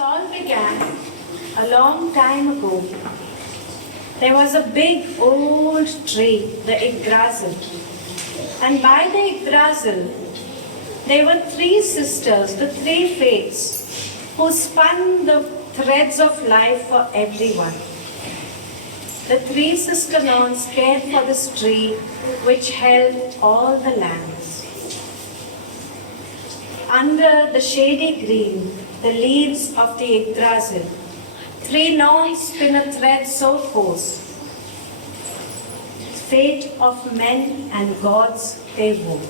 all began a long time ago. There was a big old tree, the Yggdrasil. And by the Yggdrasil, there were three sisters, the three fates, who spun the threads of life for everyone. The three sister nuns cared for this tree which held all the lands. Under the shady green, the leaves of the Yggdrasil, three nuns spin a thread so coarse. Fate of men and gods they wove.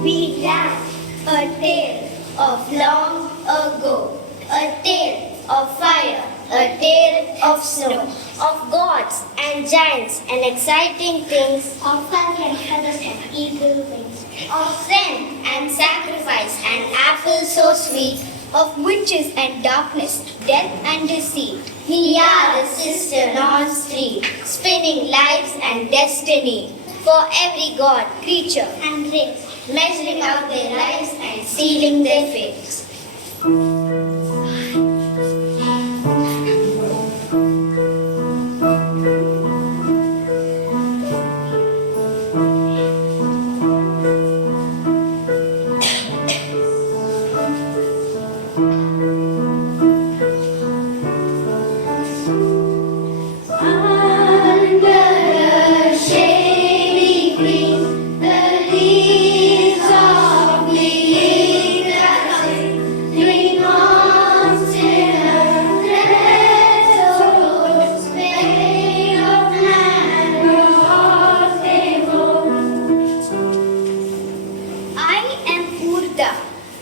We ran a tale of long ago, a tale of fire, a tale of snow, of gods and giants and exciting things, of fire and feathers and eagle wings, of strength and sacrifice and apples so sweet, of witches and darkness, death and deceit. We are the sister nuns three, spinning lives and destiny for every god, creature and race, measuring out their lives and sealing their fates.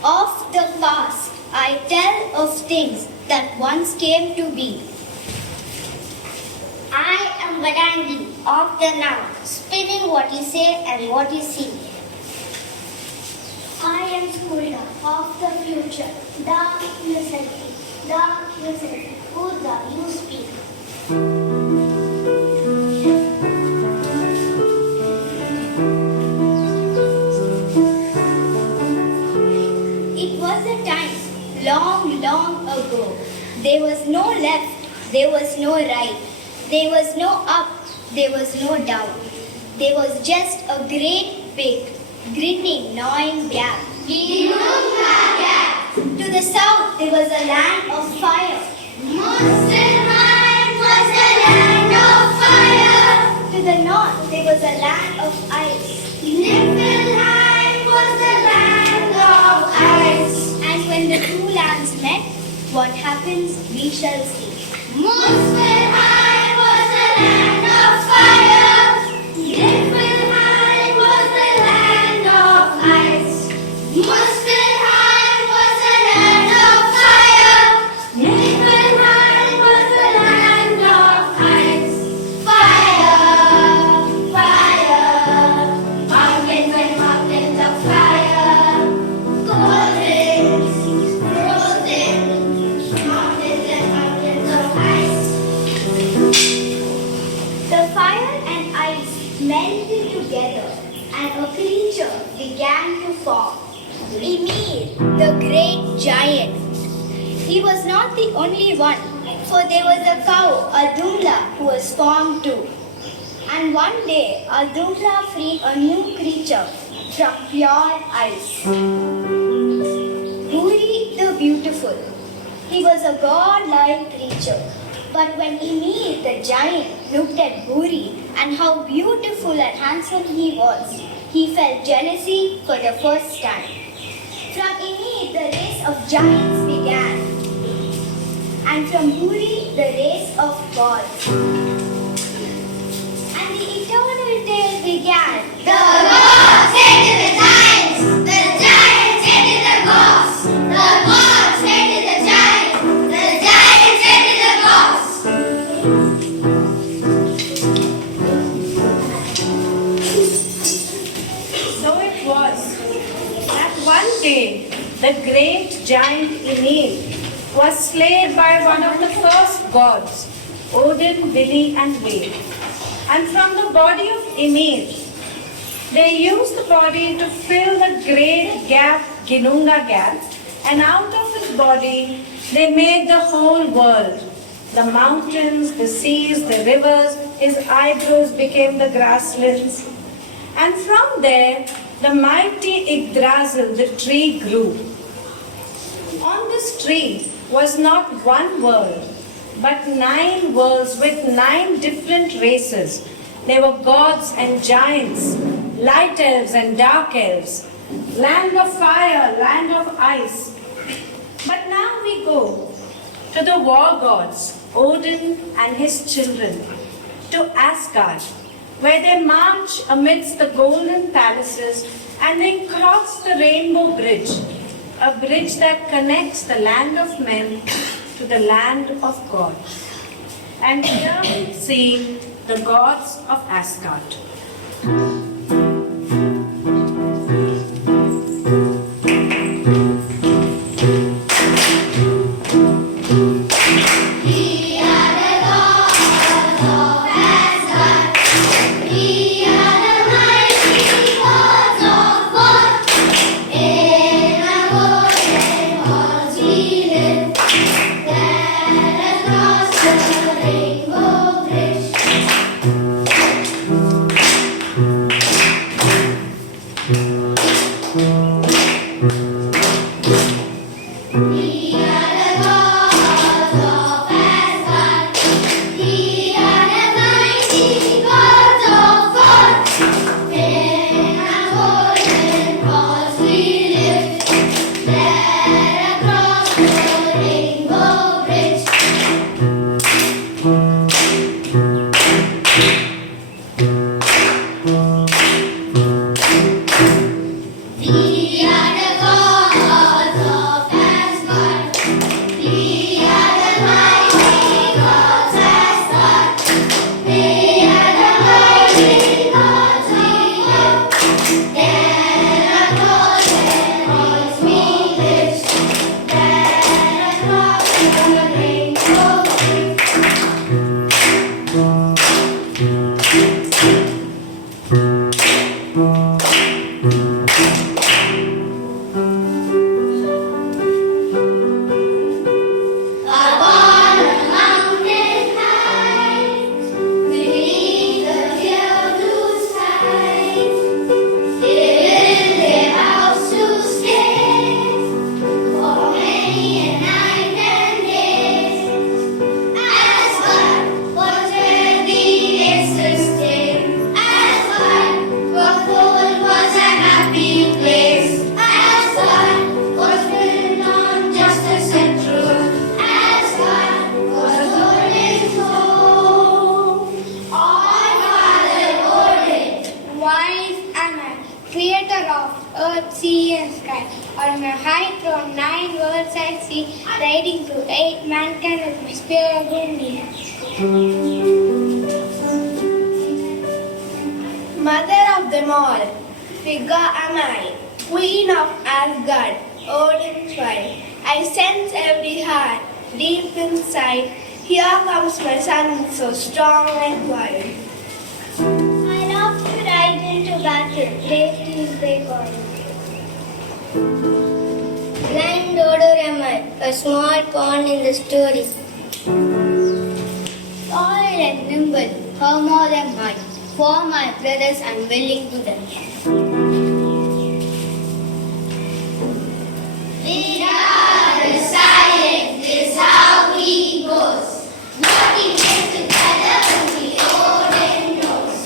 Of the past, I tell of things that once came to be. I am Vadangi of the now, spinning what you say and what you see. I am Skulda of the future, dark mythology, Buddha, you speak. It was a time long, long ago. There was no left, there was no right, there was no up, there was no down. There was just a great big, grinning, gnawing gap. To the south there was a land of fire. Muspelheim was the land of fire. To the north there was a land of ice. Niflheim was the land of ice. And when the two lands met, what happens we shall see. Muspelheim was the land of fire. Niflheim was the land of ice. Muspelheim was the land of fire. Niflheim was the land of ice. Fire, fire, mountains and mountains of fire. Golden, frozen, mountains and mountains of ice. The fire and ice melted together, and a creature began to form. Ymir, the great giant. He was not the only one, for there was a cow, Adumla, who was formed too. And one day, Adumla freed a new creature from pure ice. Buri the beautiful. He was a god-like creature. But when Ymir, the giant, looked at Buri and how beautiful and handsome he was, he felt jealousy for the first time. From Ymir, the race of giants began, and from Buri, the race of gods. And the eternal tale began. The gods hated the giants, the giants hated the gods, the gods hated the giants, the giants hated the gods. the great giant Ymir was slain by one of the first gods, Odin, Vili, and Ve. And from the body of Ymir, they used the body to fill the great gap, Ginnunga gap, and out of his body they made the whole world. The mountains, the seas, the rivers, his eyebrows became the grasslands. And from there, the mighty Yggdrasil, the tree, grew. On this tree was not one world, but 9 worlds with 9 different races. They were gods and giants, light elves and dark elves, land of fire, land of ice. But now we go to the war gods, Odin and his children, to Asgard, where they march amidst the golden palaces and they cross the rainbow bridge, a bridge that connects the land of men to the land of God. And here we see the gods of Asgard. On a high throne, 9 worlds I see, riding to 8 mankind with my spear Gundi. Mother of them all, Frigga am I, Queen of Asgard, Odin's wife. I sense every heart, deep inside. Here comes my son, so strong and wild. I love to ride into battle, great is thy God. Blind Odor am I, a small pawn in the story. Tall and nimble, how more am I? For my brothers I am willing to die. We are the silent, this how he goes. Working hands together only Odin knows.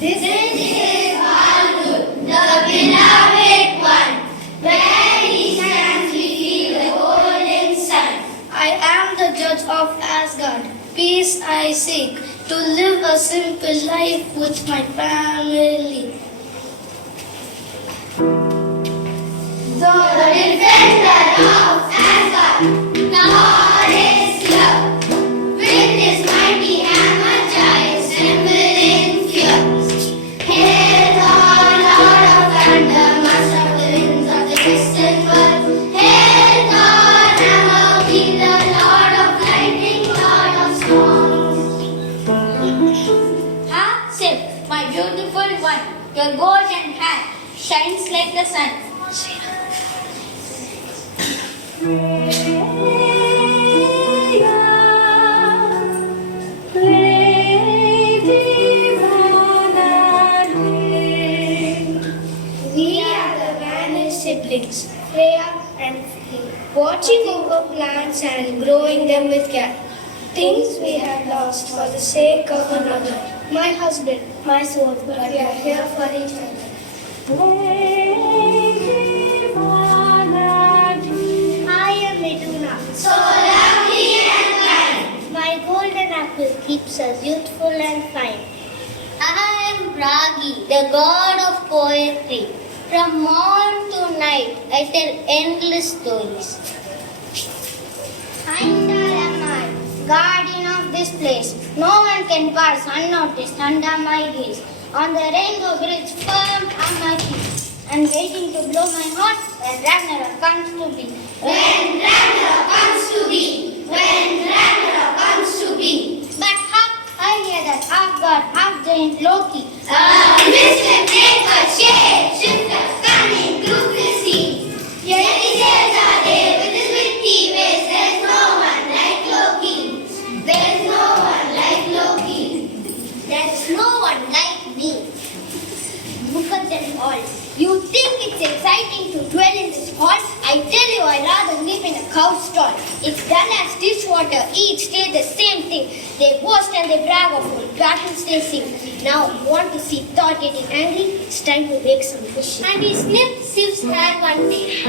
This is Baldur, the beloved one. Where he stands we feel the golden sun. I am the judge of Asgard. Peace I seek, to live a simple life with my family. The defender of Asgard, God is love. With his mighty hammer, giants tremble in fear. Hail, the Lord of thunder, master of the winds shines like the sun. We are the vanished siblings, Freya and Flea, watching over plants and growing them with care. Things we have lost for the sake of another. My husband, my soul, but we are here for each other. I am Miduna, so lovely and kind. My golden apple keeps us youthful and fine. I am Bragi, the god of poetry. From morn to night, I tell endless stories. Heimdall am I, guardian of this place. No one can pass unnoticed under my gaze. On the rainbow bridge, firm on my feet, and waiting to blow my horn when Ragnarok comes to be. When Ragnarok comes to be. When Ragnarok comes to be. But hark, I hear that half god, half giant Loki. Mystic maker, shape, shifter, cunning, ruthlessly. Yet his ears are there with his witty ways. There's no one like Loki. There's no one like Loki. There's no one like me. Look at them all. You think it's exciting to dwell in this hall? I tell you, I'd rather live in a cow stall. It's done as dishwater, each day the same thing. They boast and they brag of old battles they sing. Now, you want to see Thor getting angry? It's time to make some fish. And he snipped Siv's hair one day.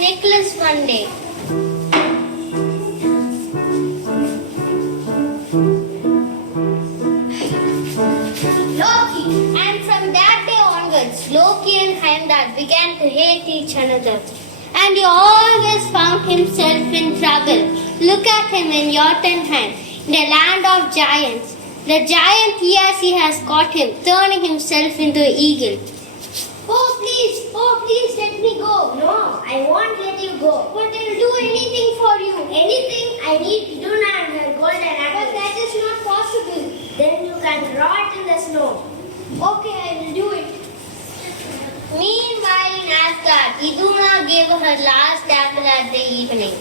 Necklace one day. Loki. And from that day onwards, Loki and Heimdall began to hate each another. And he always found himself in trouble. Look at him in Jotunheim, in the land of giants. The giant Thiassi has caught him, turning himself into an eagle. Oh please let me go. No, I won't let you go. But I'll do anything for you. Anything? I need Iduna and her golden apple. But that is not possible. Then you can rot in the snow. Okay, I will do it. Meanwhile in Asgard, Iduna gave her last apple at the evening.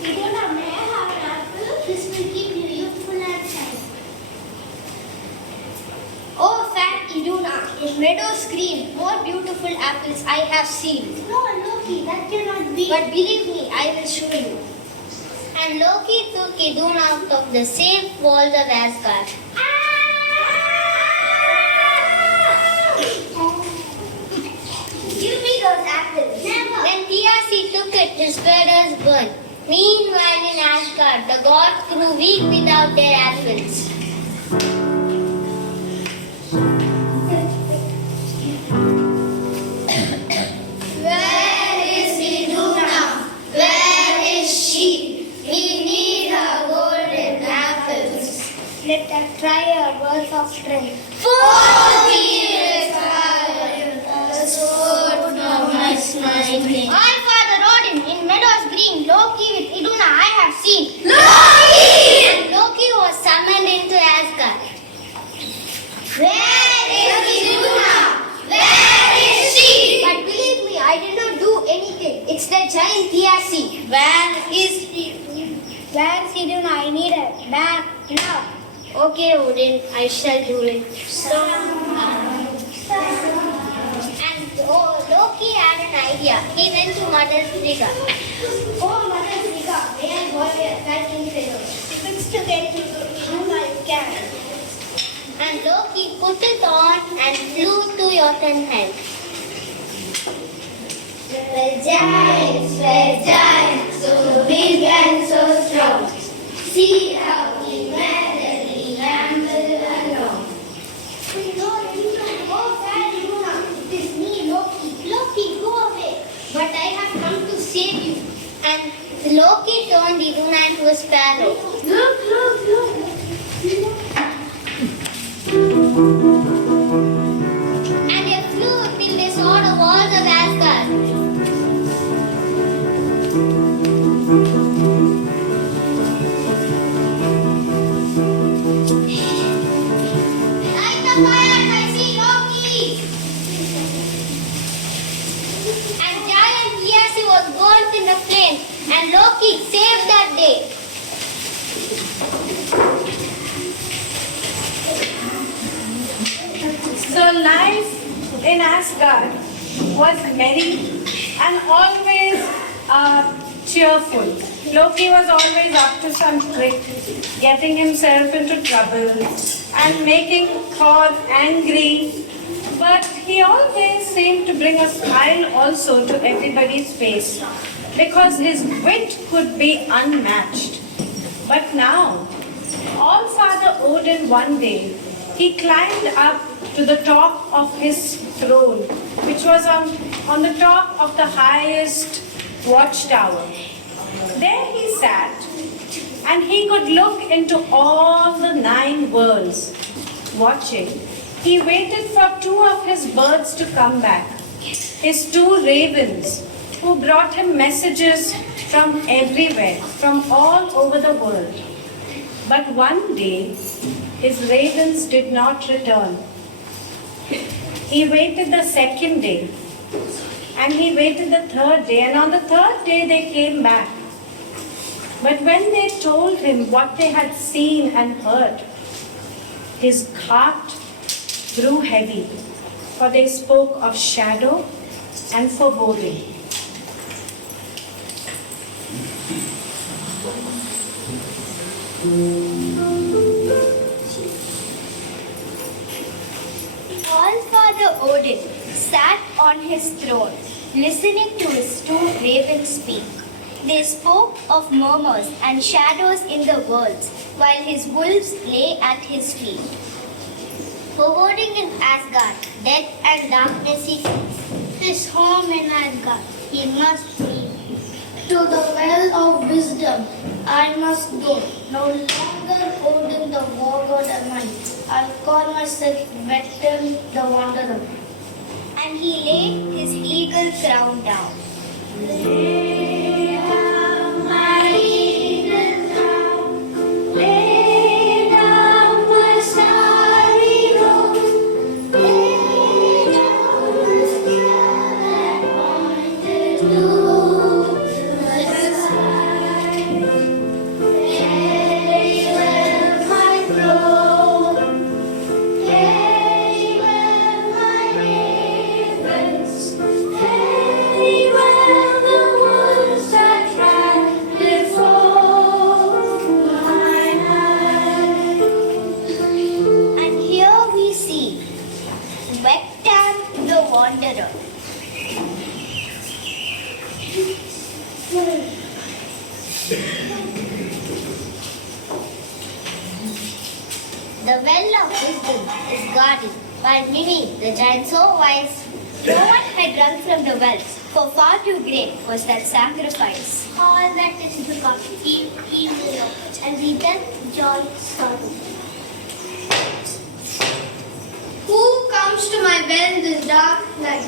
Iduna, may I have an apple? This will keep you youthful and shiny. Oh, fat Iduna, in meadows green, more beautiful apples I have seen. No, Loki, that cannot be. But believe me, I will show you. And Loki took Iduna out of the safe walls of Asgard. Give me those apples. Never. When Thiassi took it, his feathers burned. Meanwhile in Asgard, the gods grew weak without their apples. Where is Iduna? Where is she? We need her golden apples. Let us try our words of strength. For years a sword from my smiting. My father Odin in meadows green, Loki with Iduna I have seen. Loki! And Loki was summoned into Asgard. Where is Iduna? Where is she? But believe me, I did not do anything. It's the giant Thiassi. Where is Iduna? I need her back now. Okay, Odin, I shall do it. And Loki had an idea. He went to Mother Frigga. Oh, Mother Frigga, may I borrow your 13 feathers? If it's to get to Iduna, you can. And Loki put it on and flew to Jotunheim. We're giants, so big and so strong. See how we merrily ramble along. Oh, sad Iduna, it is me, Loki. Loki, go away. But I have come to save you. And Loki turned Iduna into a sparrow. Look. And they flew till they saw the walls of Asgard. Light the fire, I see Loki! And giant Hyacinth was burnt in the flames, and Loki saved that day. So life in Asgard was merry and always cheerful. Loki was always up to some trick, getting himself into trouble and making Thor angry. But he always seemed to bring a smile also to everybody's face because his wit could be unmatched. But now, all Father Odin one day, he climbed up to the top of his throne, which was on the top of the highest watchtower. There he sat, and he could look into all the 9 worlds. Watching, he waited for 2 of his birds to come back, his 2 ravens, who brought him messages from everywhere, from all over the world. But one day, his ravens did not return. He waited the 2nd day, and he waited the 3rd day, and on the 3rd day they came back. But when they told him what they had seen and heard, his heart grew heavy, for they spoke of shadow and foreboding. All-Father Odin sat on his throne, listening to his 2 ravens speak. They spoke of murmurs and shadows in the worlds, while his wolves lay at his feet. Foreboding in Asgard, death and darkness he sees. His home in Asgard he must flee. To the well of wisdom I must go. No longer Odin the war god am I. I'll call myself Veteran the Wanderer. And he laid his eagle crown down. Lay down my eagle crown. Lay down my starry robe. Lay down the star that pointed to the sky. Lay where my throne. Lay where my ravens. Lay where the woods that ran before mine eyes. And here we see Vectam the Wanderer. The well of wisdom is guarded by Mimi, the giant so wise. No one had drunk from the wells, for far too great was that sacrifice. All that is become evil, and we then joy sorrow. Who comes to my well this dark night?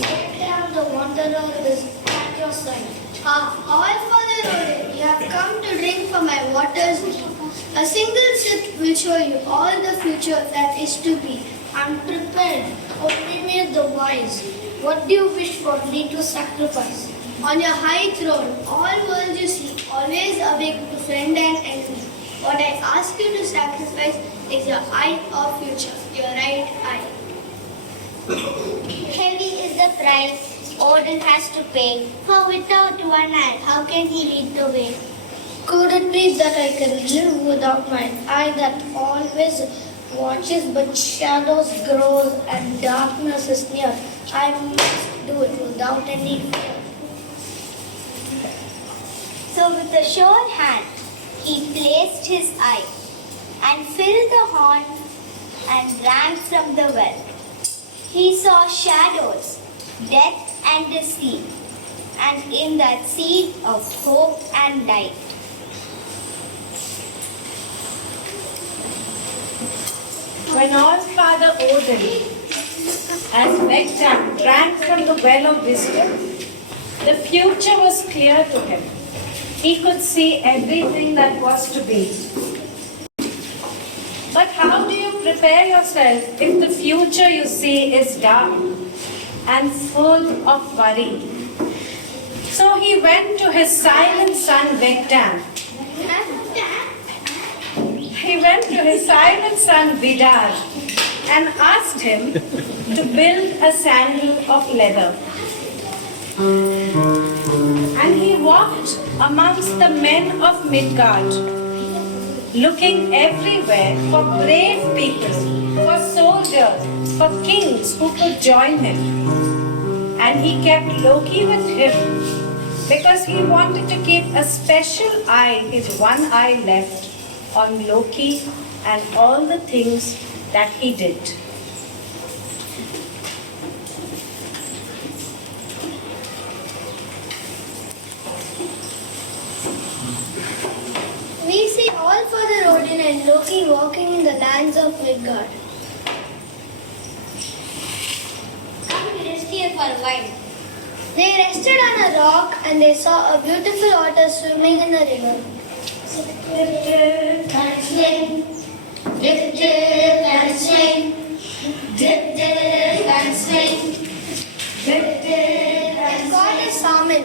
Let down the wanderer is at your side. Ah, All-Father Odin, you have come to drink from my waters deep. A single sip will show you all the future that is to be. I'm prepared, O Premier the Wise. What do you wish for me to sacrifice? On your high throne, all worlds you see, always awake to friend and enemy. What I ask you to sacrifice is your eye of future, your right eye. Heavy is the price Odin has to pay, for without one eye, how can he lead the way? Could it be that I can live without my eye that always watches but shadows grows and darkness is near? I must do it without any fear. So with a sure hand, he placed his eye and filled the horn and drank from the well. He saw shadows, death and deceit, and in that seed of hope and light. When All-Father Odin, as Vectam, drank from the well of wisdom, The future was clear to him. He could see everything that was to be. But how do you prepare yourself if the future you see is dark and full of worry? So he went to his silent son Vidar. He went to his silent son Vidar and asked him to build a sandal of leather. And he walked amongst the men of Midgard, looking everywhere for brave people, for soldiers, for kings who could join him. And he kept Loki with him because he wanted to keep a special eye, his one eye left, on Loki and all the things that he did. We see all Father Odin and Loki walking in the lands of Midgard. Come to rest here for a while. They rested on a rock and they saw a beautiful otter swimming in the river. Dip, dip, and swing. Dip, dip, and swing. Dip, dip, and swing. Dip, dip, and caught a salmon,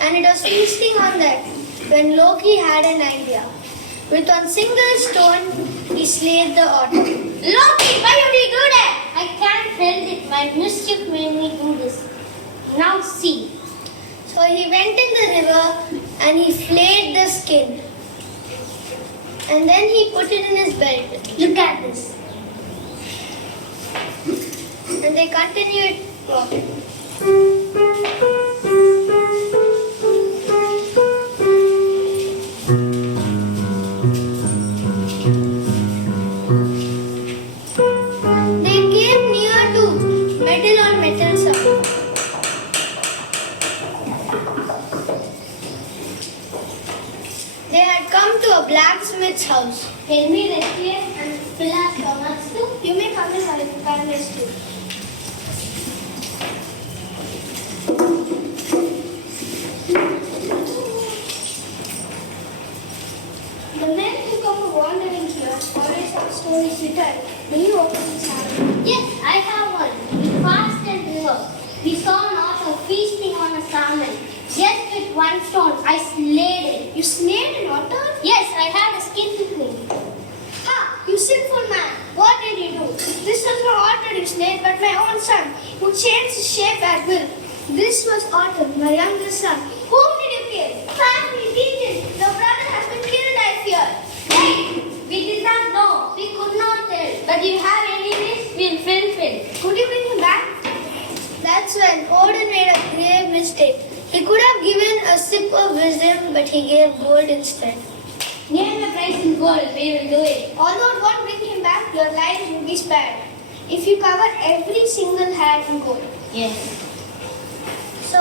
and it was feasting on that when Loki had an idea. With one single stone, he slayed the otter. Loki, why did you do that? I can't help it. My mischief made me do this. Now see. So he went in the river and he flayed the skin. And then he put it in his belt. Look at this. And they continued walking. They came near to metal on metal sound. They had come to a blacksmith's house. Can we rest here and fill our stomachs too? You may come in while you can rest too. The men who come wandering here always have stories to tell. Do you open this hand? Yes, I have one. We passed a river. We saw an otter feasting on a salmon. Just with one stone, I slayed it. You slayed an otter? Yes, I had a skin to clean. Ha! You sinful man! What did you do? This was not otter you slayed, but my own son, who changed his shape at will. This was Otter, my youngest son. Whom did you kill? Family, did your brother has been killed, I fear. Hey! We did not know. We could not tell. But you have enemies, we'll fulfill. Could you bring him back? That's when Odin made a grave mistake. He could have given a sip of wisdom, but he gave gold instead. Name the price in gold, we will do it. Although it won't bring him back, your lives will be spared. If you cover every single hair in gold. Yes. So,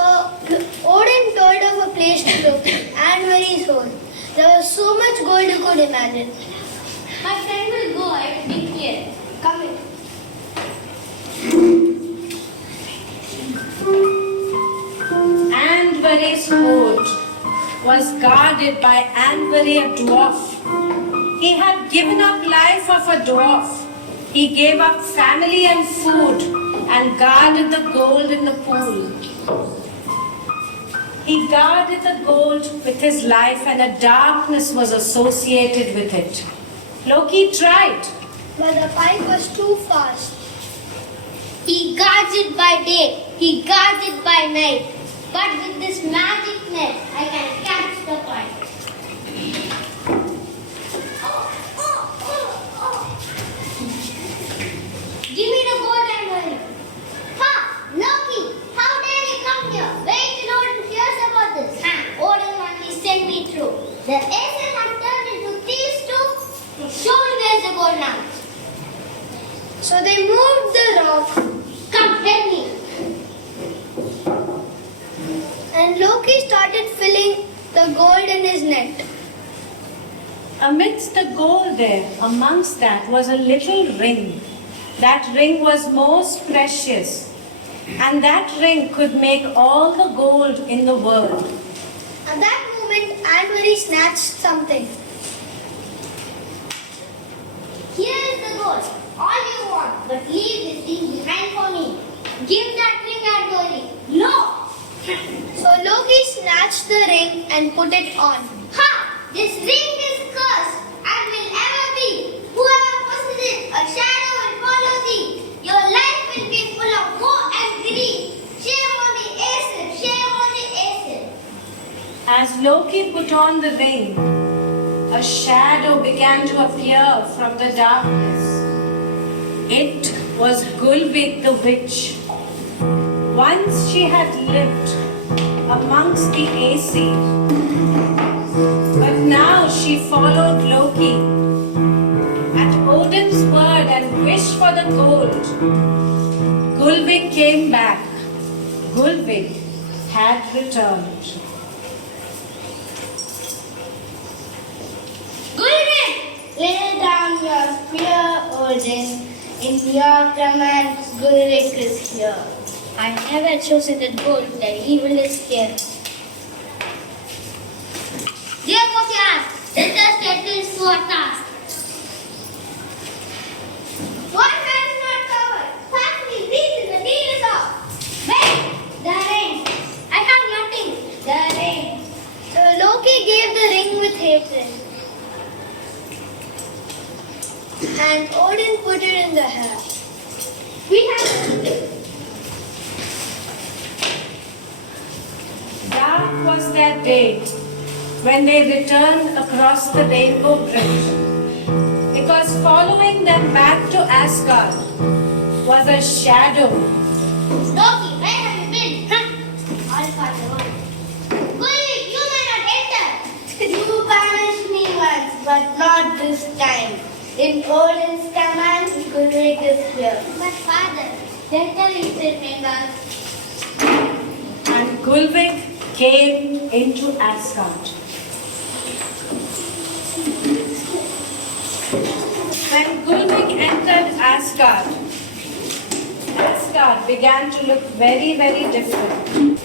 Odin told of a place to look, Anvari's home. There was so much gold you could imagine. My friend will go, I will be here. Come in. Anvari's fort was guarded by Anvari, a dwarf. He had given up life of a dwarf. He gave up family and food and guarded the gold in the pool. He guarded the gold with his life, and a darkness was associated with it. Loki tried, But the pipe was too fast. He guards it by day, he guards it by night. But with this magic net, I can catch the pipe. Give me the gold and money. Ha! Loki! How dare you come here? Wait till Odin hears about this. Odin only sent me through. The Aces have turned into thieves too. Show me where's the gold now. So they moved the rock. Come, help me. And Loki started filling the gold in his net. amidst the gold there, amongst that was a little ring. That ring was most precious. And that ring could make all the gold in the world. At that moment, Anne-Marie snatched something. Here is the gold, all you want, but leave this ring behind for me. Give that ring, Anne-Marie. No! So Loki snatched the ring and put it on. Ha! This ring is cursed and will ever be. Whoever possesses it, a shadow will follow thee. Your life will be full of woe and grief. Shame on the Aesir, shame on the Aesir. As Loki put on the ring, a shadow began to appear from the darkness. It was Gulvig the witch. Once she had lived amongst the Aesir, but now she followed Loki. At Odin's word and wished for the gold, Gulvig came back. Gulvig had returned. Gulvig, lay down your spear, Odin. In your commands, Gulvig is here. I never chosen that gold that evil is here. Dear Gopias, let us get this to a task. What has not covered? Finally, this is the deal is off. Wait, the ring. I have nothing. The ring. So Loki gave the ring with hatred. And Odin put it in the hair. We have Dark was that day when they returned across the rainbow bridge, because following them back to Asgard was a shadow. Loki, where have you been? All for the one. Gulvig, you may not enter. You banished me once, but not this time. In Odin's command, Gulvig is here. But father, let the Aesir make us. And Gulvig came into Asgard. When Gulvig entered Asgard, Asgard began to look very, very different.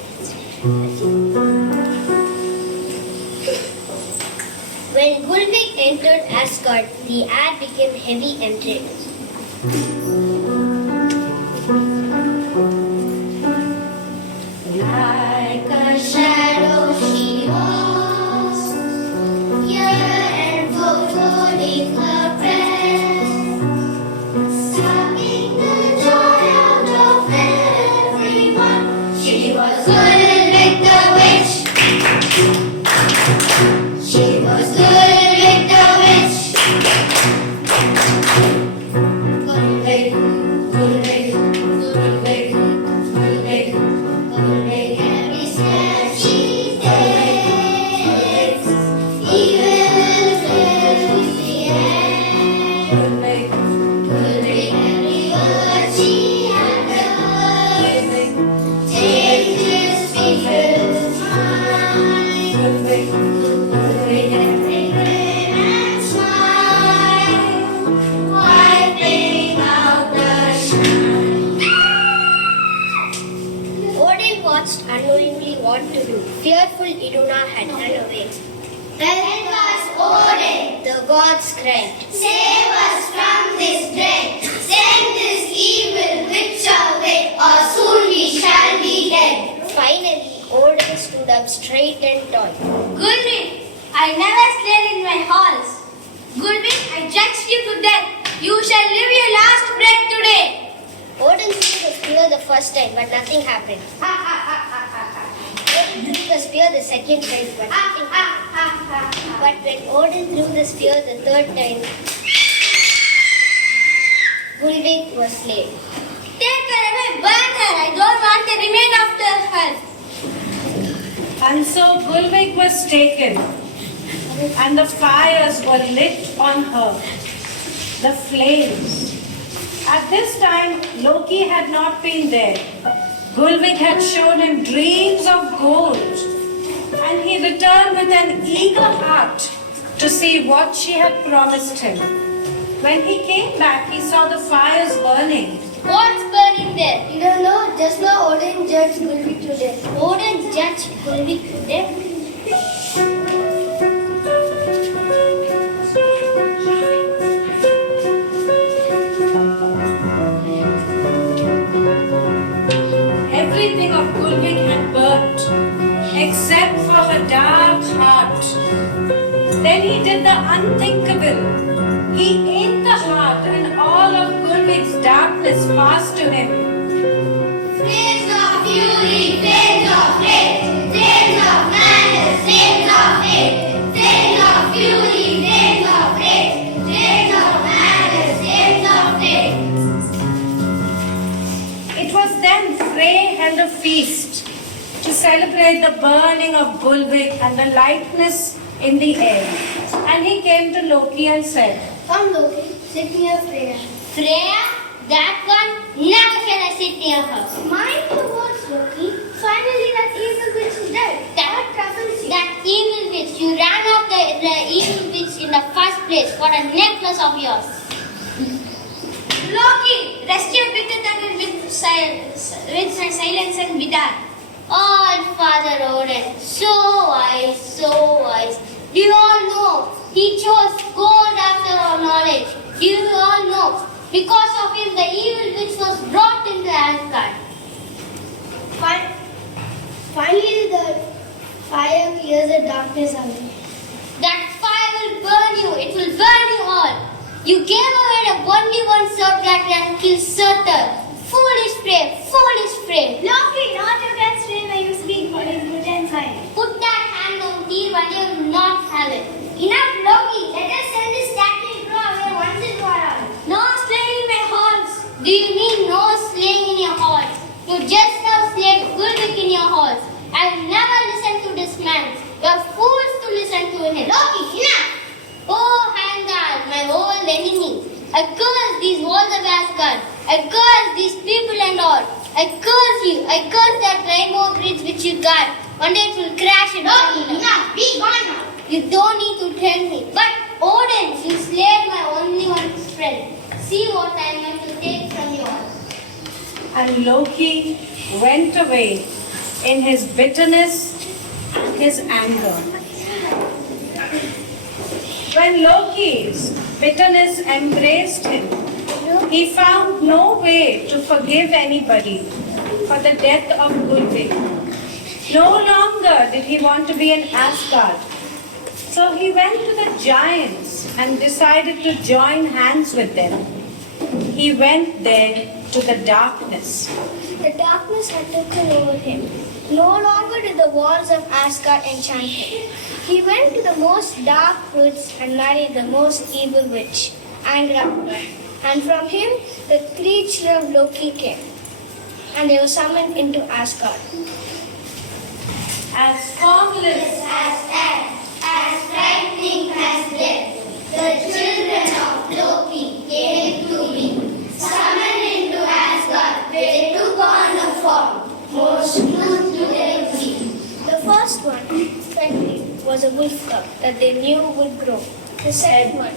When Gulvig entered Asgard, the air became heavy and red. Like a shadow she was, here and foreboding her breath, sucking the joy out of everyone. She was Gulvig the witch. She was Gulvig the witch. Gulvig, Gulvig, Gulvig, Gulvig, Gulvig. Every step she takes, evil fills the air. Gulvig, Gulvig, every word she uttered, changes people's minds. Gulvig, Gulvig, every grin and smile, wiping out the shine. Odin watched unknowingly what to do. Fearful Iduna had run away. Help us, Odin, the gods cried. Save us from this dread. Send this evil witch away, or soon we shall be dead. Finally, Odin stood up straight and tall. Gulvig, I never slayed in my halls. Gulvig, I judged you to death. You shall live your last breath today. Odin threw the spear the first time, but nothing happened. Odin threw the spear the second time, but nothing happened. But when Odin threw the spear the third time, Gulvig was slain. Take her away, burn her. I don't want to remain after her. and so Gulvig was taken, and the fires were lit on her, the flames. At this time, Loki had not been there. Gulvig had shown him dreams of gold, and he returned with an eager heart to see what she had promised him. When he came back, he saw the fires burning, What's burning there? You don't know, just now Odin judged Gulvik to death. Odin judged Gulvik to death. Everything of Gulvik had burnt, except for her dark heart. Then he did the unthinkable. He ate the heart, and all of Gulvik's darkness passed to him. Flames of fury, flames of rage, flames of madness, flames of hate, flames of fury, flames of rage, flames of madness, flames of hate. It was then Frey held a feast to celebrate the burning of Gulvik and the lightness in the air. And he came to Loki and said, Come, Loki, sit near Freya. Freya, that one, never shall I sit near her. Mind your words, Loki. Finally, that evil witch is dead. What troubles you? That evil witch, you ran off the evil witch in the first place for a necklace of yours. Loki, rest your bitter tongue with silence and vidar. Oh, Father Odin, so wise, so wise. Do you all know he chose gold after our knowledge? Do you all know? Because of him, the evil witch was brought into Asgard. Finally, the fire clears the darkness away. That fire will burn you. It will burn you all. You gave away the only one sword that can kill Surtur. Foolish prey, foolish prey. Loki, not against him when you speak, but in good and silent. Put that hand on Tyr, but you will not have it. Enough, Loki. Let us send this statue to away once and for all. No slaying in my halls. Do you mean no slaying in your halls? You just now slayed Gulvik in your halls. I will never listen to this man. You are fools to listen to him. Loki, enough! Oh, Heimdall, my old enemy. I curse these walls of Asgard. I curse these people and all. I curse you. I curse that rainbow bridge which you got. One day it will crash and burn. Enough, be gone now. You don't need to tell me. But Odin, you slayed my only one friend. See what I am going to take from you all. and Loki went away in his bitterness and his anger. When Loki's bitterness embraced him, he found no way to forgive anybody for the death of Gulvik. No longer did he want to be in Asgard. So he went to the giants and decided to join hands with them. He went there to the darkness. The darkness had taken over him. No longer did the walls of Asgard enchant him. He went to the most dark woods and married the most evil witch, Angra. And from him, the three children of Loki came. And they were summoned into Asgard. As formless As frightening as death, the children of Loki came to me. Summoned into Asgard, they took on a form, most smooth to their feet. The first one, Fenrir, was a wolf cub that they knew would grow. The second one,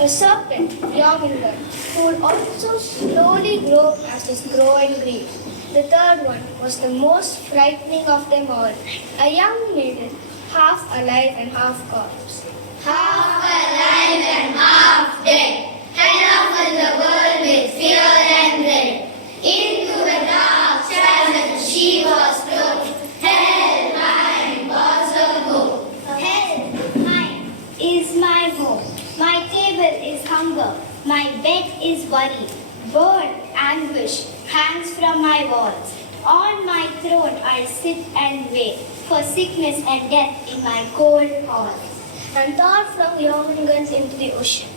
a serpent, Jormungandr, who would also slowly grow as his growing grew. The third one was the most frightening of them all, a young maiden, half alive and half corpse. Half alive and half dead, engulfed the world with fear and dread. Into the dark chasm she was thrown. Hell mine was her home. Hell mine is my home. My table is hunger. My bed is worry. Burn, anguish hangs from my walls. On my throne I sit and wait for sickness and death in my cold halls. And Thor flung Jormungandr into the ocean.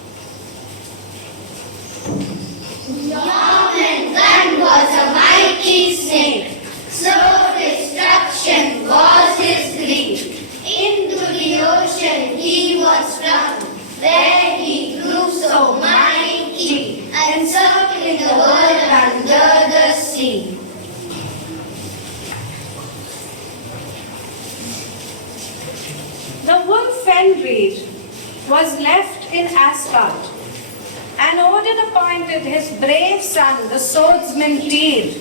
Jormungandr was a mighty snake. Slow destruction was his grief. Into the ocean he was flung, where he grew so mighty, encircling the world under the sea. The wolf Fenrir was left in Asgard. and Odin appointed his brave son, the swordsman Tyr,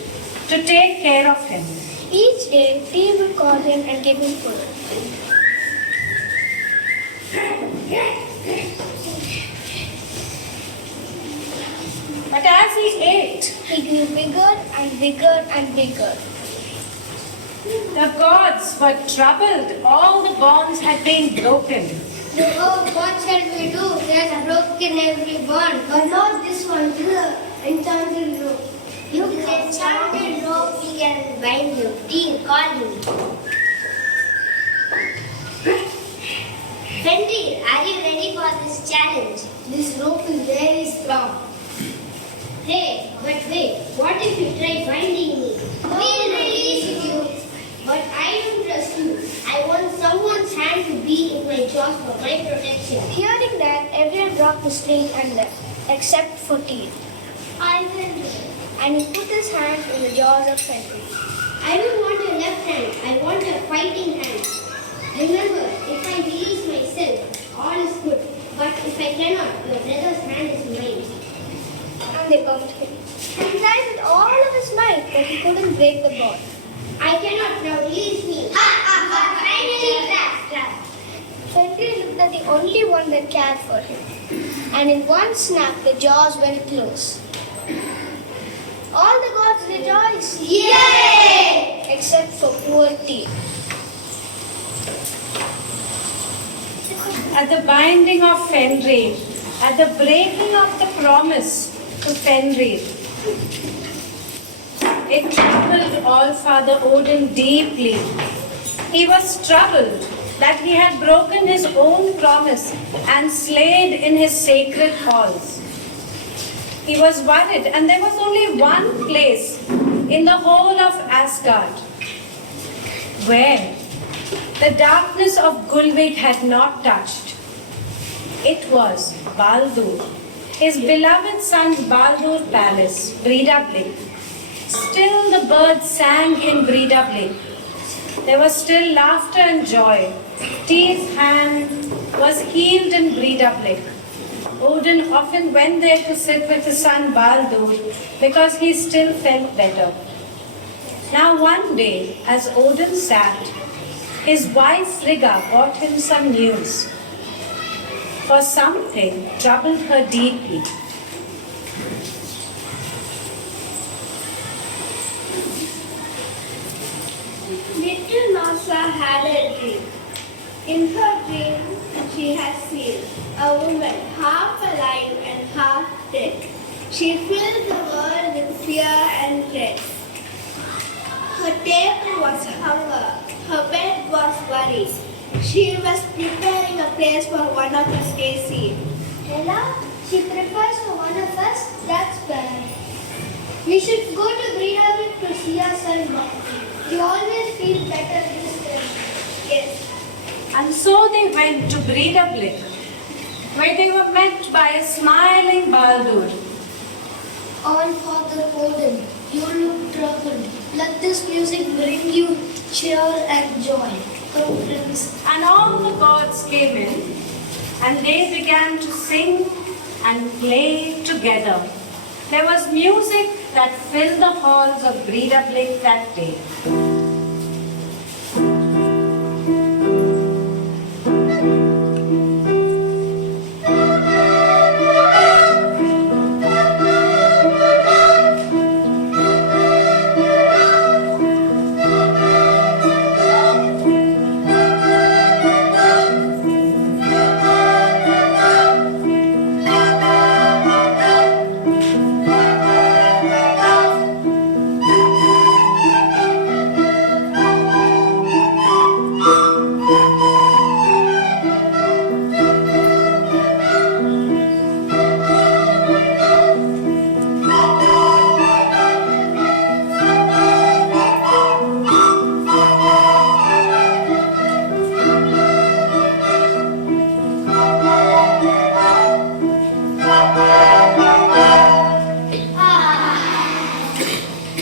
to take care of him. Each day, Tyr would call him and give him food. But as he ate, He grew bigger and bigger and bigger. the gods were troubled. All the bonds had been broken. Oh, what shall we do? He has broken every bond. But not this one, the enchanted rope. Look, the enchanted rope, we can bind you. Tyr, call him. Fenrir, are you ready for this challenge? This rope is very strong. Hey, but wait, what if you try binding me? We'll release you. But I don't trust you. I want someone's hand to be in my jaws for my protection. Hearing that, everyone dropped the string and left, except for Tyr. I will do it. And he put his hand in the jaws of Fenrir. I don't want your left hand. I want your fighting hand. Remember, if I release myself, all is good. But if I cannot, your brother's hand is mine. And they bumped him. And he tried with all of his might, but he couldn't break the bond. I cannot now release me. Finally trapped. Fenrir looked at the only one that cared for him. And in one snap, the jaws went close. All the gods rejoiced. Yay! Except for poor Tyr. At the binding of Fenrir, at the breaking of the promise to Fenrir, it troubled All-Father Odin deeply. He was troubled that he had broken his own promise and slayed in his sacred halls. He was worried, and there was only one place in the whole of Asgard where the darkness of Gulvig had not touched. It was Baldur, his beloved son Baldur's palace, Breidablik. Still the birds sang in Breidablik. There was still laughter and joy. Tyr's hand was healed in Breidablik. Odin often went there to sit with his son Baldur because he still felt better. Now one day, as Odin sat, his wife Frigga brought him some news. For something troubled her deeply. Little Norse had a dream. In her dream, she had seen a woman half alive and half dead. She filled the world with fear and dread. Her table was hunger, her bed was worry. She was preparing a place for one of us, Casey. Ella, she prefers for one of us. That's bad. We should go to Breidablik to see our son Bob. We always feel better this way. Yes. And so they went to Breidablik, where they were met by a smiling Baldur. All-Father Odin, you look troubled. Let this music bring you cheer and joy. Come, friends. And all the gods came in, and they began to sing and play together. There was music that filled the halls of Breidablik that day.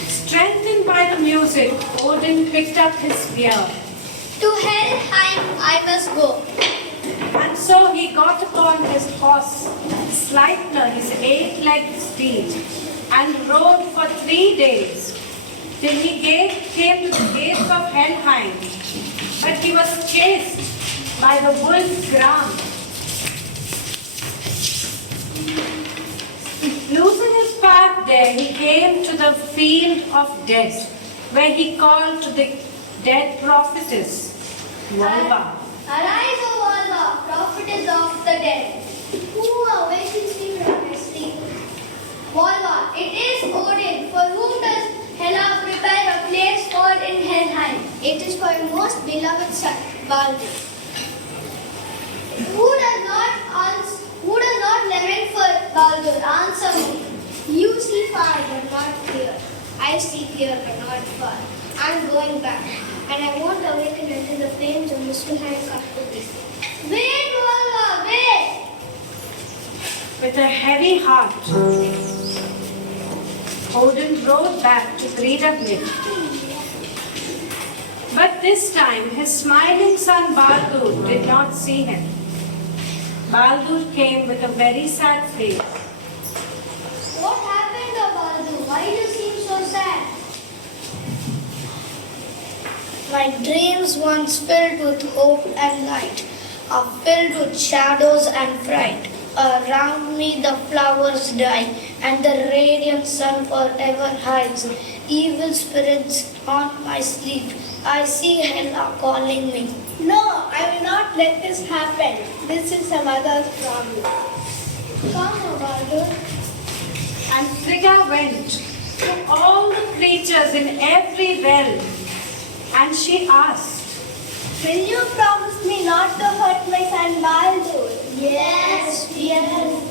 Strengthened by the music, Odin picked up his spear. To Helheim I must go. And so he got upon on his horse, Sleipnir, his 8-legged steed, and rode for 3 days, till he came to the gates of Helheim. But he was chased by the wolf Gram. Losing his path there, he came to the field of death, where he called to the dead prophetess, Volva. Arise, O Volva, prophetess of the dead, who awakens me from my sleep. Volva, it is Odin, for whom does Hela prepare a place for in Helheim. It is for your most beloved son, Baldur. Who does not lament for Baldur? Answer me. You see far but not clear. I see clear but not far. I am going back, and I won't awaken until the flames of Muspelheim come to me. Wait, Volva, wait! With a heavy heart, Odin rode back to Breidablik. But this time his smiling son Baldur did not see him. Baldur came with a very sad face. What happened to Baldur? Why do you seem so sad? My dreams once filled with hope and light are filled with shadows and fright. Around me the flowers die, and the radiant sun forever hides. Evil spirits haunt my sleep. I see Hela calling me. No, I will not let this happen. This is a mother's problem. Come, Baldur. And Frigga went to all the creatures in every realm, and she asked, Will you promise me not to hurt my son Baldur? Yes, yes.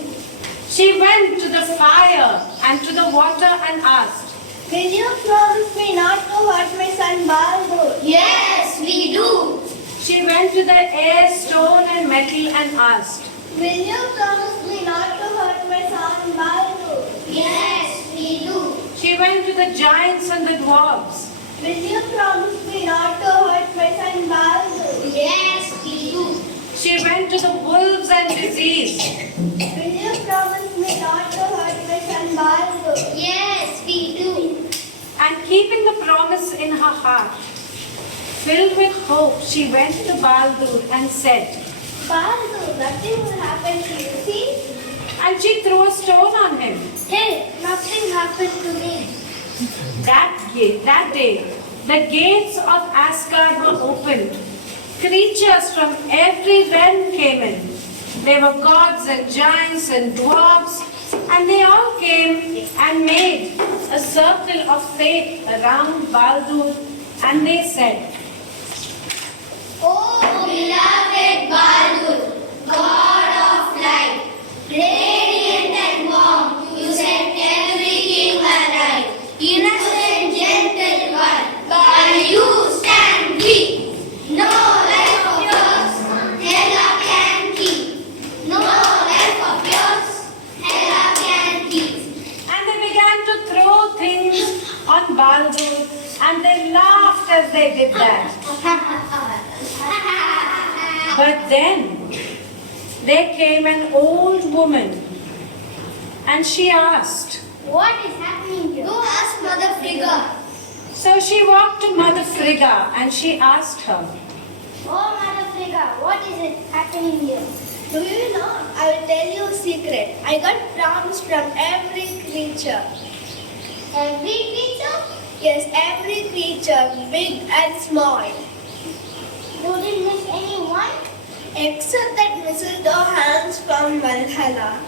She went to the fire and to the water and asked, Will you promise me not to hurt my son Baldur? Yes, we do. She went to the air, stone and metal and asked, Will you promise me not to hurt my son Baldur? Yes, we do. She went to the giants and the dwarves. Will you promise me not to hurt my son Baldur? Yes, we do. She went to the wolves and disease. Will you promise me not to hurt my son Baldur? Yes, we do. And keeping the promise in her heart, filled with hope, she went to Baldur and said, Baldur, nothing will happen to you, see? and she threw a stone on him. Hey, nothing happened to me. That day, the gates of Asgard were opened. Creatures from every realm came in. They were gods and giants and dwarfs, and they all came and made a circle of fate around Baldur, and they said, Oh, beloved Baldur, God of light, radiant and warm, you set everything aright. Innocent, gentle one, by you stand we. No life of yours, Hela can keep. No life of yours, Hela can keep. and they began to throw things on Baldur, and they laughed as they did that. But then there came an old woman, and she asked. What is happening here? Go ask Mother Frigga. So she walked to Mother Frigga, and she asked her, Oh, Mother Frigga, what is it happening here? Do you know? I will tell you a secret. I got promise from every creature. Every creature? Yes, every creature, big and small. You didn't miss anyone? Except that mistletoe hangs from Valhalla.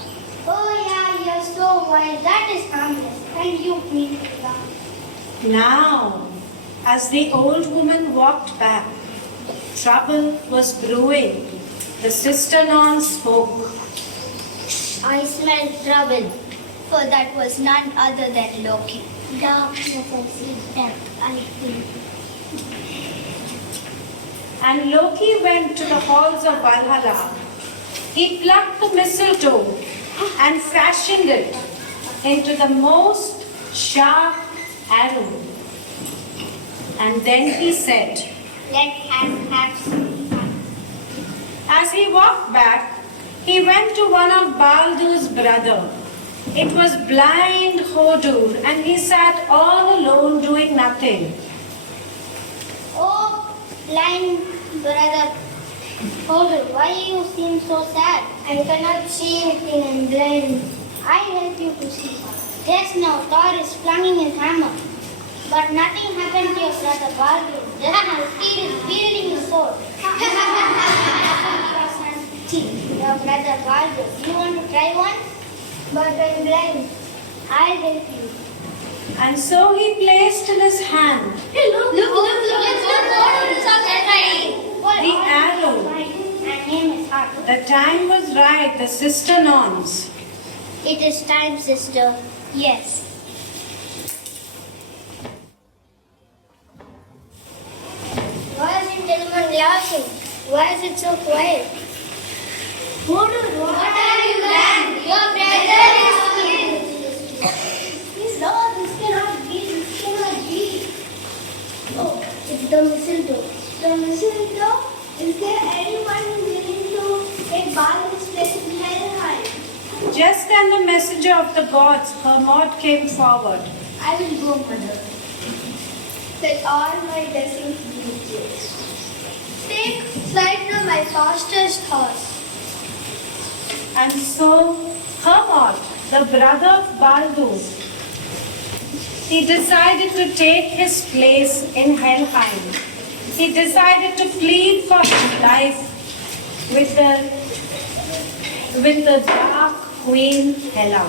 Oh yeah, you're so wise. That is harmless. Thank you, Queen Frigga. Now, as the old woman walked back, trouble was brewing. The sister nun spoke. I smell trouble, for that was none other than Loki. Darkness I see death, I think. And Loki went to the halls of Valhalla. He plucked the mistletoe and fashioned it into the most sharp arrow. And then he said, Let us have some fun. as he walked back, He went to one of Baldur's brother. It was blind Hodur, and he sat all alone doing nothing. Oh, blind brother Hodur, why you seem so sad? I cannot see anything, I'm blind. I help you to see. Just now, Thor is flinging his hammer. But nothing happened to your brother Baldur. Just now, Tyr is wielding his sword. Your brother Baldur, you want to try one? But I'm blind. I'll help you. And so he placed in his hand Look, what is on that side? the arrow. My name is Heart. The time was right, the sister Norns. It is time, sister. Yes. Why isn't anyone laughing? Why is it so quiet? Hodur, What are you done? Your brother is killed. No, this cannot be. This cannot be. Oh, it's the mistletoe. The mistletoe? Is there anyone willing to take Baldur's place in Helheim? Just then the messenger of the gods, Hermod, came forward. I will go, mother. Let all my blessings be with you. Take Sleipnir, my fastest horse. And so Hermod, the brother of Baldur, he decided to take his place in Helheim. He decided to plead for his life with the dark queen Hela.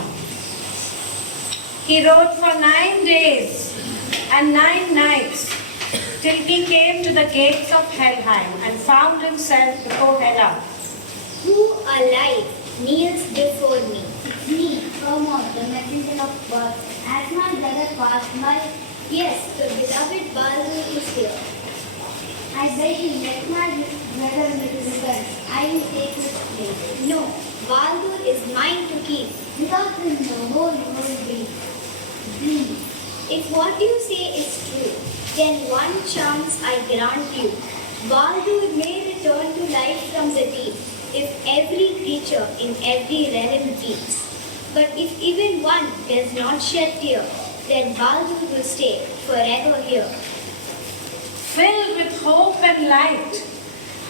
He rode for 9 days and 9 nights till he came to the gates of Helheim and found himself before Hela. Who alive kneels before me? Me, Hermod, the messenger of God. As my brother passed by, yes, the beloved Baldur is here. I beg you, let my brother return. I will take his place. No, Baldur is mine to keep. Without him, the whole world will be. If what you say is true, then one chance I grant you. Baldur may return to life from the deep, if every creature in every realm beats. But if even one does not shed tear, then Baldur will stay forever here. Filled with hope and light,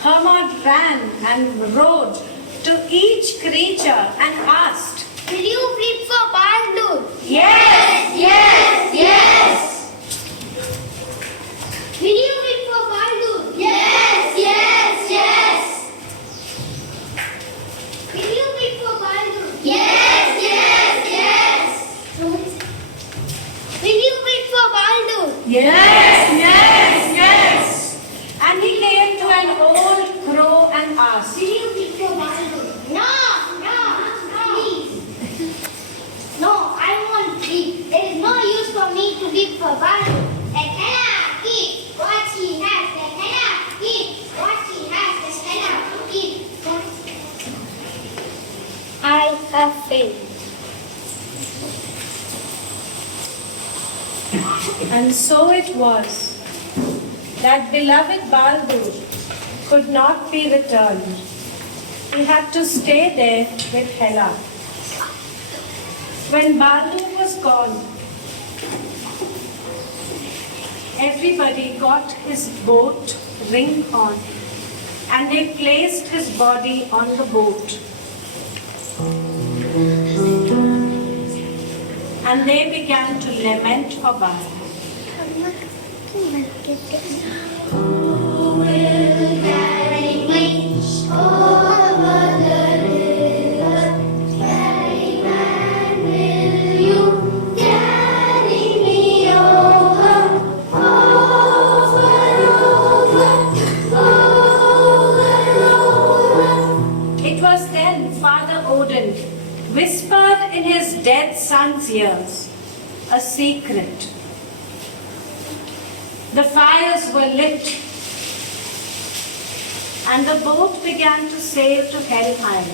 Hermod ran and rode to each creature and asked, Will you weep for Baldur? Yes, yes, yes! Will you weep for Baldur? Yes, yes, yes. Will you weep for Baldur? Yes, yes, yes. Will you weep for Baldur? Yes, yes, yes! And he came to an old crow and asked, Will you weep for Baldur? No. Please. No, I won't weep. There is no use for me to weep for Baldur. Let Hela keep what she has. Let Hela keep what she has. Let Hela keep. I have failed. And so it was that beloved Baldur could not be returned. He had to stay there with Hela. When Baldur was gone, everybody got his boat ring on and they placed his body on the boat. And they began to lament for Baldur. Who will carry me over the river? Ferryman, will you carry me over, over? It was then Father Odin whispered in his dead son's ears a secret. The fires were lit and the boat began to sail to Helheim.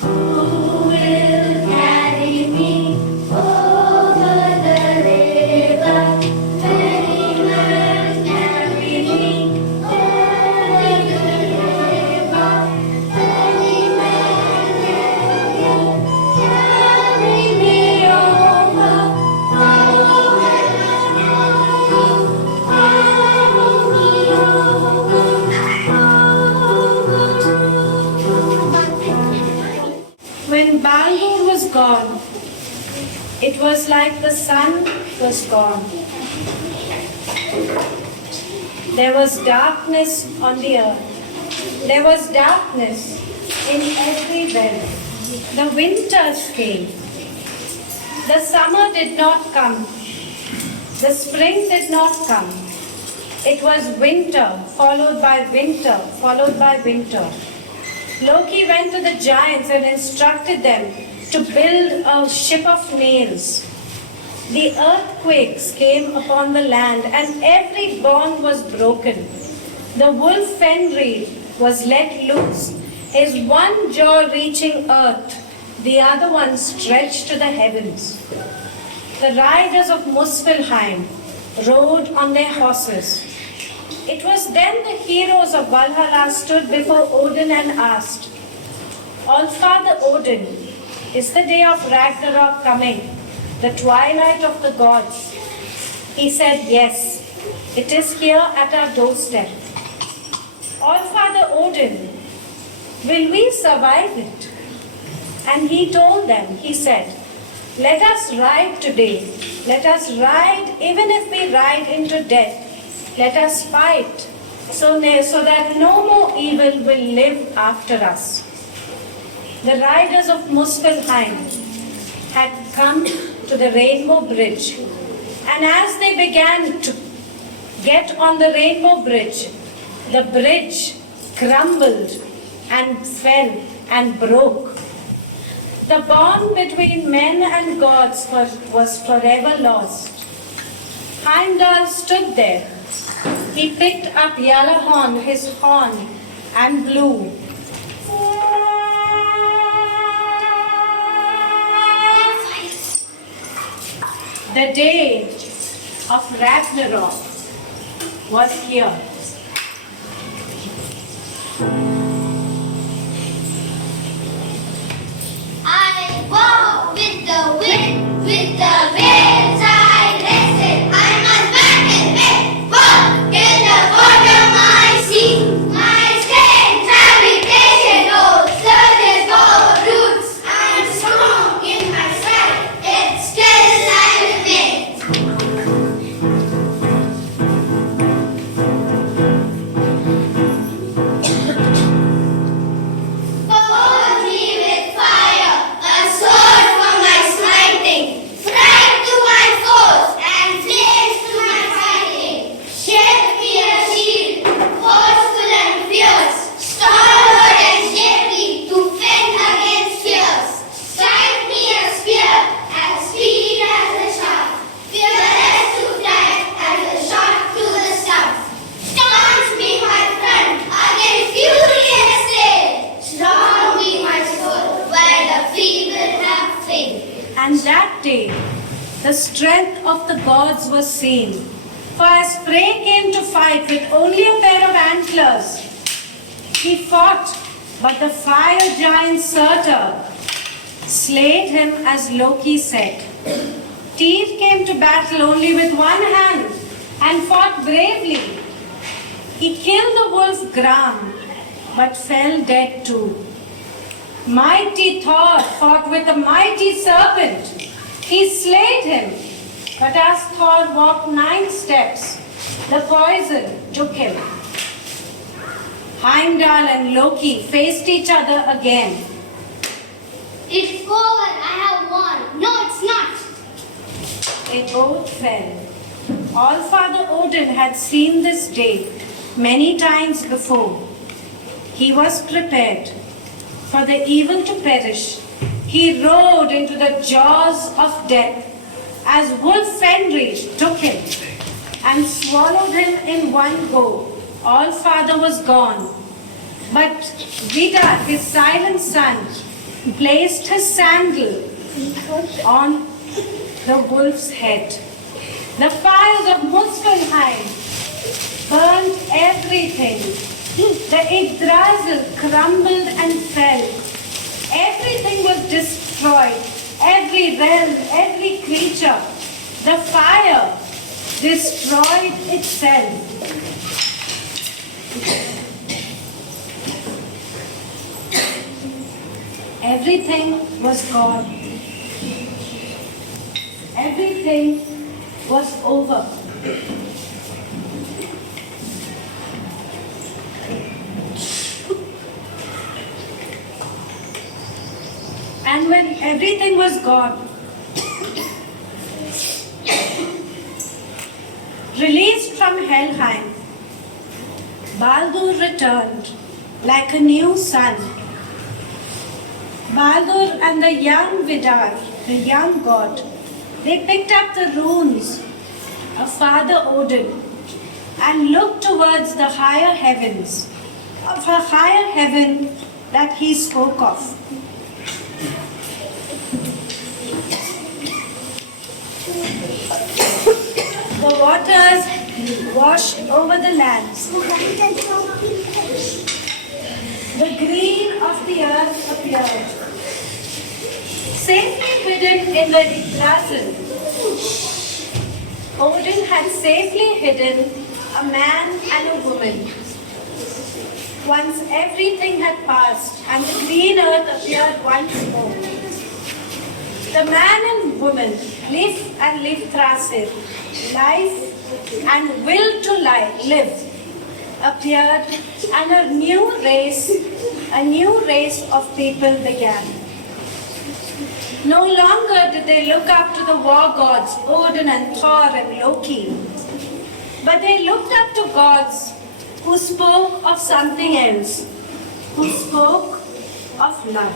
Who will carry me over the river? Ferryman, carry me over the gone, it was like the sun was gone. There was darkness on the earth. There was darkness in everywhere. The winters came. The summer did not come. The spring did not come. It was winter, followed by winter, followed by winter. Loki went to the giants and instructed them to build a ship of nails. The earthquakes came upon the land, and every bond was broken. The wolf Fenrir was let loose, his one jaw reaching earth, the other one stretched to the heavens. The riders of Muspelheim rode on their horses. It was then the heroes of Valhalla stood before Odin and asked, All-Father Odin, is the day of Ragnarok coming, the twilight of the gods? He said, yes, it is here at our doorstep. All-Father Odin, will we survive it? And he told them, he said, let us ride today. Let us ride, even if we ride into death. Let us fight, so that no more evil will live after us. The riders of Muspelheim had come to the Rainbow Bridge, and as they began to get on the Rainbow Bridge, the bridge crumbled and fell and broke. The bond between men and gods was forever lost. Heimdall stood there. He picked up Yalahorn, his horn, and blew. The day of Ragnarok was here. I walk with the wind, with the waves I listen. I must back and bend, walk in the bottom I see. My strength, gravitation holds, surges for roots. I'm strong in my side, it's still alive within. Forge me with fire, a sword for my smiting, fright to my foes, and flames to my fighting. Shape me a shield, forceful and fierce, stalwart and stately, to fend against fears. Strike me a spear, as speedy as a shaft, fearless to fly, as a shot through the south. Staunch be my front against furious slaves, strong be my soul where the feeble have failed. And that day, the strength of the gods was seen. For as Frey came to fight with only a pair of antlers, he fought, but the fire giant Surtur slayed him as Loki said. Tyr came to battle only with one hand and fought bravely. He killed the wolf Gram, but fell dead too. Mighty Thor fought with a mighty serpent. He slayed him, but as Thor walked 9 steps, the poison took him. Heimdall and Loki faced each other again. It's over, I have won. No, it's not. They both fell. All-Father Odin had seen this day many times before. He was prepared for the evil to perish. He rode into the jaws of death as Wolf Fenrir took him and swallowed him in one go. All-Father was gone. But Vidar, his silent son, placed his sandal on the wolf's head. The fires of Muspelheim burned everything. The Yggdrasil crumbled and fell. Everything was destroyed. Every realm, every creature. The fire destroyed itself. Everything was gone. everything was over. And when everything was gone, released from Helheim, Baldur returned like a new sun. Baldur and the young Vidar, the young god, they picked up the runes of Father Odin and looked towards the higher heavens, of a higher heaven that he spoke of. The waters washed over the lands. The green of the earth appeared. Safely hidden in the Yggdrasil, Odin had safely hidden a man and a woman. Once everything had passed and the green earth appeared once more. The man and woman, Lif and Liftrasir, life and will to live, appeared, and a new race of people began. No longer did they look up to the war gods Odin and Thor and Loki, but they looked up to gods who spoke of something else, who spoke of love.